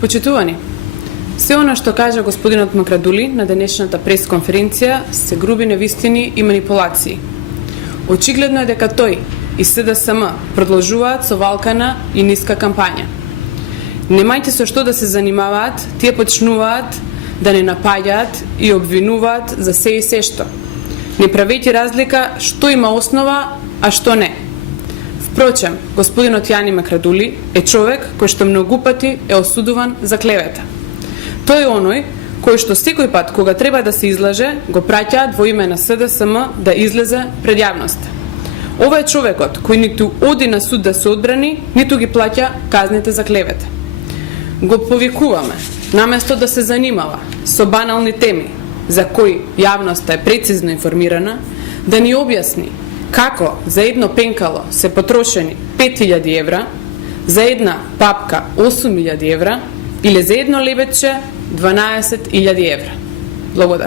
Почитувани, се она што кажа господинот Макрадули на денешната пресконференција се груби невистини и манипулации. Очигледно е дека тој и СДСМ продолжуваат со валкана и ниска кампања. Немајте со што да се занимаваат, тие почнуваат да не напаѓаат и обвинуваат за се и се што. Не правејте разлика што има основа, а што не. Впрочем, господинот Јани Макрадули е човек кој што многу пати е осудуван за клевета. Тој е оној кој што секој пат кога треба да се излаже, го праќаат во име на СДСМ да излезе пред јавноста. Ова е човекот кој ниту оди на суд да се одбрани, ниту ги плаќа казните за клевета. Го повикуваме, наместо да се занимава со банални теми за кои јавноста е прецизно информирана, да ни објасни како за едно пенкало се потрошени 5000 евра, за една папка 8000 евра или за едно лебедче 12.000 евра. Благодарам.